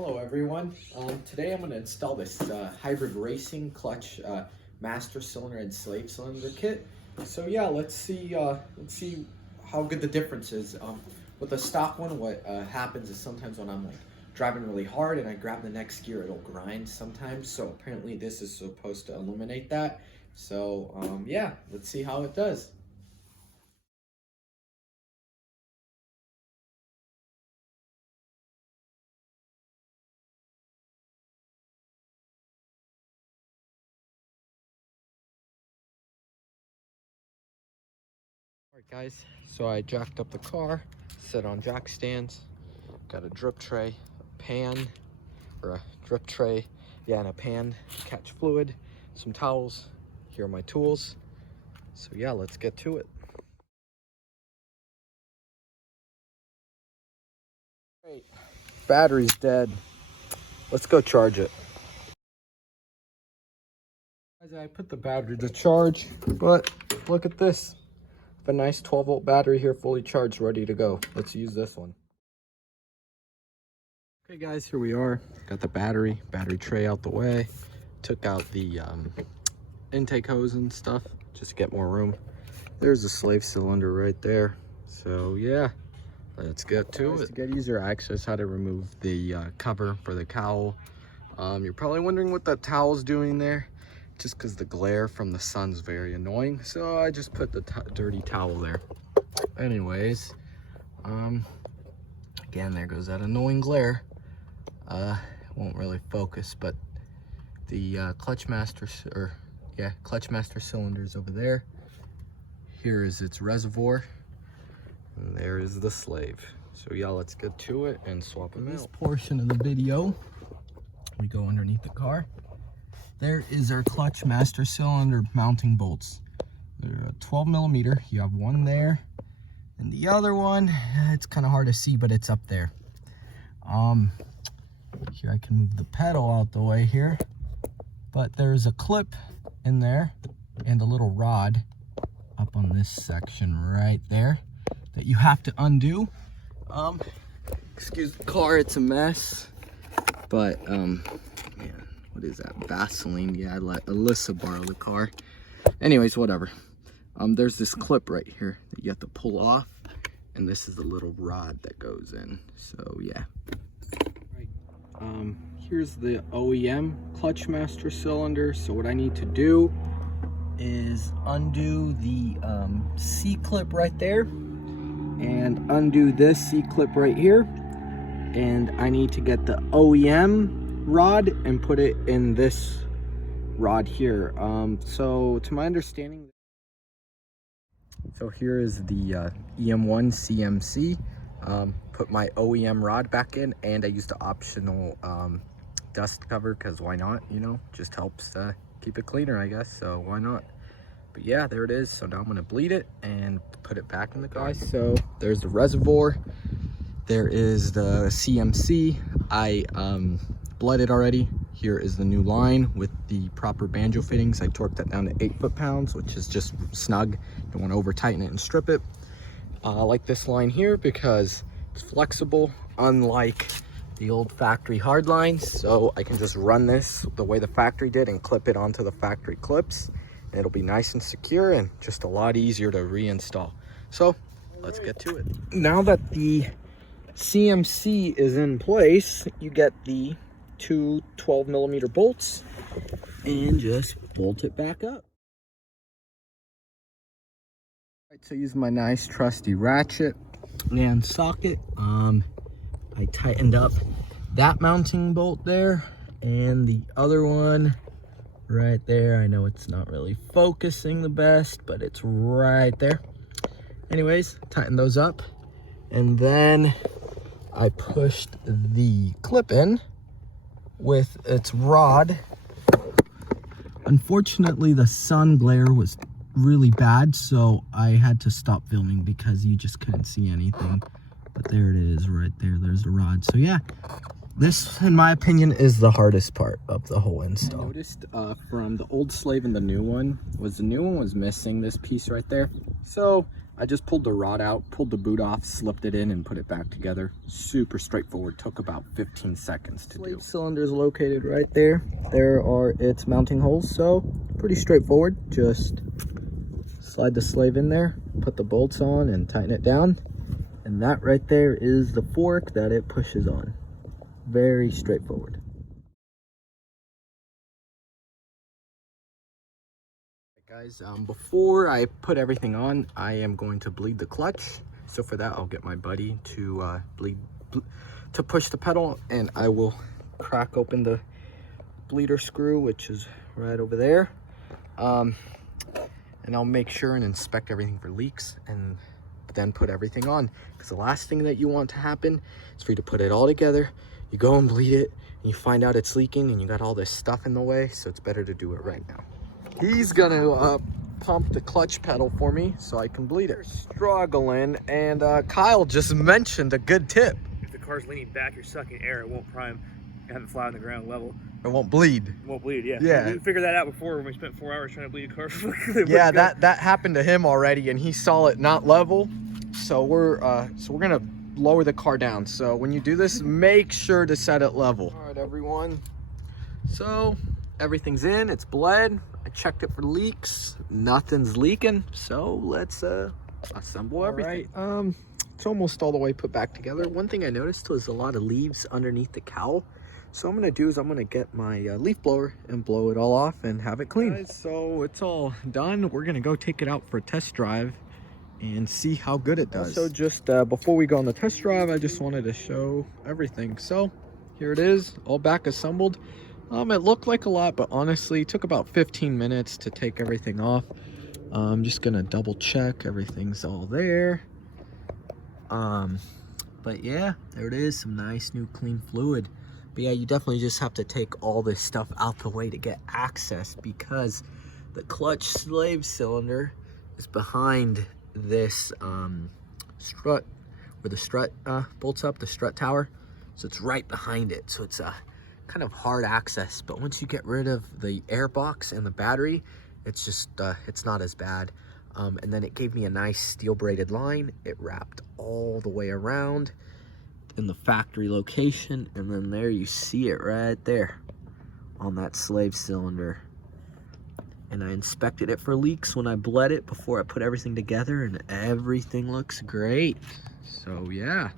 Hello everyone. Today I'm going to install this hybrid racing clutch master cylinder and slave cylinder kit. So yeah, let's see how good the difference is. With the stock one, what happens is sometimes when I'm like driving really hard and I grab the next gear, it'll grind sometimes. So apparently this is supposed to eliminate that. So yeah, let's see how it does. Alright guys, so I jacked up the car, set on jack stands, got a drip tray, a pan, or a drip tray, yeah, and a pan to catch fluid, some towels. Here are my tools. So yeah, let's get to it. Great. Battery's dead. Let's go charge it. Guys, I put the battery to charge, but look at this. A nice 12-volt battery here, fully charged, ready to go. Let's use this one. Okay guys, here we are. Got the battery tray out the way. Took out the intake hose and stuff just to get more room. There's the slave cylinder right there. So yeah, let's get to it. To get easier access, how to remove the cover for the cowl. You're probably wondering what that towel's doing there. Just because the glare from the sun's very annoying, so I just put the dirty towel there. Anyways, again, there goes that annoying glare. Won't really focus, but the clutch master cylinder is over there. Here is its reservoir, and there is the slave. So yeah, let's get to it and swap them out. This portion of the video, we go underneath the car. There is our clutch master cylinder mounting bolts. They're a 12 millimeter. You have one there, and the other one, it's kind of hard to see, but it's up there. Here I can move the pedal out the way here, but there's a clip in there and a little rod up on this section right there that you have to undo. Excuse the car, it's a mess, but man, what is that, Vaseline? Yeah, I let Alyssa borrow the car. Anyways, whatever. There's this clip right here that you have to pull off, and this is the little rod that goes in. So yeah. Right. Here's the OEM clutch master cylinder. So what I need to do is undo the C-clip right there, and undo this C-clip right here, and I need to get the OEM rod and put it in this rod here. So to my understanding, so here is the EM1 CMC. Put my OEM rod back in, and I used the optional dust cover because why not, you know, just helps keep it cleaner, I guess, so why not. But yeah, there it is. So now I'm going to bleed it and put it back in the car. So there's the reservoir, there is the CMC. I bled it already. Here is the new line with the proper banjo fittings. I torqued that down to 8 foot-pounds, which is just snug. You don't want to over tighten it and strip it. I like this line here because it's flexible, unlike the old factory hard lines. So I can just run this the way the factory did and clip it onto the factory clips, and it'll be nice and secure and just a lot easier to reinstall. So let's get to it. Now that the CMC is in place, you get the two 12 millimeter bolts and just bolt it back up. Right, so use my nice trusty ratchet and socket. I tightened up that mounting bolt there and the other one right there. I know it's not really focusing the best, but it's right there. Anyways, tighten those up, and then I pushed the clip in with its rod. Unfortunately, the sun glare was really bad, so I had to stop filming because you just couldn't see anything. But there it is right there. There's the rod. So yeah, this, in my opinion, is the hardest part of the whole install. I noticed from the old Slave and the new one was missing this piece right there. So I just pulled the rod out, pulled the boot off, slipped it in, and put it back together. Super straightforward. Took about 15 seconds to do. Slave cylinder is located right there. There are its mounting holes, so pretty straightforward. Just slide the slave in there, put the bolts on, and tighten it down. And that right there is the fork that it pushes on. Very straightforward. Guys, before I put everything on, I am going to bleed the clutch. So for that, I'll get my buddy to to push the pedal, and I will crack open the bleeder screw, which is right over there. And I'll make sure and inspect everything for leaks, and then put everything on. Because the last thing that you want to happen is for you to put it all together, you go and bleed it, and you find out it's leaking, and you got all this stuff in the way. So it's better to do it right now. He's gonna pump the clutch pedal for me so I can bleed it. Struggling, and Kyle just mentioned a good tip. If the car's leaning back, you're sucking air, it won't prime and have it fly on the ground level. It won't bleed. It won't bleed, yeah. Yeah. We figured that out before when we spent 4 hours trying to bleed a car. Yeah, that happened to him already, and he saw it not level. So we're gonna lower the car down. So when you do this, make sure to set it level. All right, everyone. So everything's in, it's bled. I checked it for leaks. Nothing's leaking. So let's assemble everything. All right, it's almost all the way put back together. One thing I noticed was a lot of leaves underneath the cowl. So what I'm gonna do is I'm gonna get my leaf blower and blow it all off and have it clean. Guys, so it's all done. We're gonna go take it out for a test drive and see how good it does. So just before we go on the test drive, I just wanted to show everything. So here it is, all back assembled. It looked like a lot, but honestly, it took about 15 minutes to take everything off. I'm just gonna double check everything's all there. But yeah, there it is, some nice new clean fluid. But yeah, you definitely just have to take all this stuff out the way to get access, because the clutch slave cylinder is behind this strut, where the strut bolts up, the strut tower. So it's right behind it. So it's kind of hard access, but once you get rid of the air box and the battery, it's just it's not as bad. And then it gave me a nice steel braided line. It wrapped all the way around in the factory location, and then there you see it right there on that slave cylinder. And I inspected it for leaks when I bled it before I put everything together, and everything looks great. So yeah,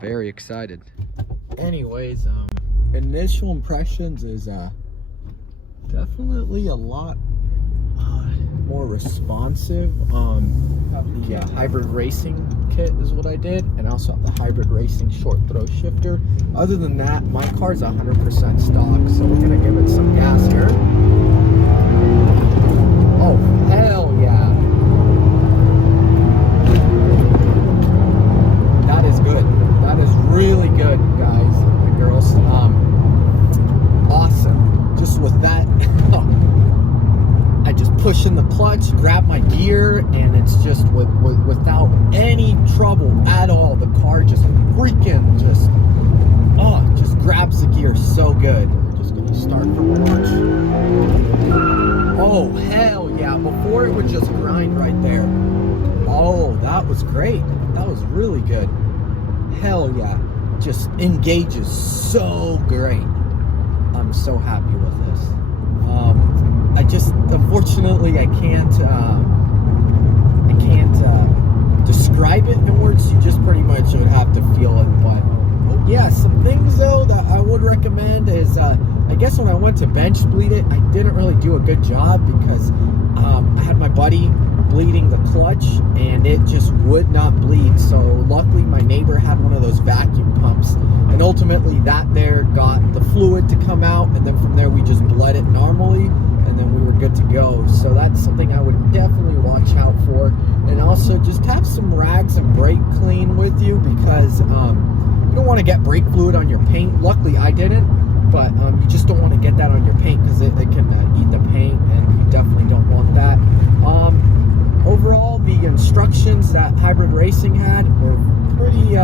very excited. Anyways, initial impressions is definitely a lot more responsive. The hybrid racing kit is what I did, and I also have the hybrid racing short throw shifter. Other than that, my car's 100% stock, so we're gonna give it some gas here. Oh, hell yeah. That is good. That is really good, guys and girls. Awesome. Just with that, I just push in the clutch, grab my gear, and it's just without any trouble at all. The car just freaking just grabs the gear so good. We're just gonna start from launch. Oh, hell yeah. Before it would just grind right there. Oh, that was great. That was really good. Hell yeah. Just engages so great. I'm so happy with this. Unfortunately, I can't describe it in words. You just pretty much would have to feel it. But yeah, some things though that I would recommend is, I guess when I went to bench bleed it, I didn't really do a good job, because I had my buddy bleeding the clutch and it just would not bleed. So luckily my neighbor had one of those vacuum pumps, and ultimately that there got the fluid to come out, and then from there we just bled it normally, and then we were good to go. So that's something I would definitely watch out for. And also just have some rags and brake clean with you, because you don't want to get brake fluid on your paint. Luckily I didn't, but you just don't want to get that on your paint, because it can eat the paint, and you definitely don't want that. Overall, the instructions that Hybrid Racing had were pretty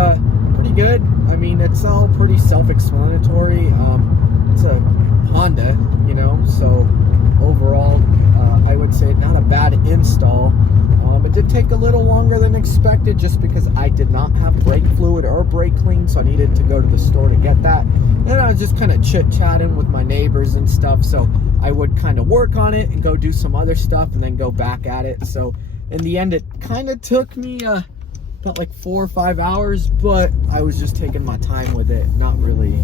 good. I mean, it's all pretty self-explanatory. It's a Honda, you know, so overall, I would say not a bad install. It did take a little longer than expected just because I did not have brake fluid or brake clean, so I needed to go to the store to get that. And I was just kind of chit-chatting with my neighbors and stuff, so I would kind of work on it and go do some other stuff and then go back at it. So in the end, it kind of took me about like 4 or 5 hours, but I was just taking my time with it, not really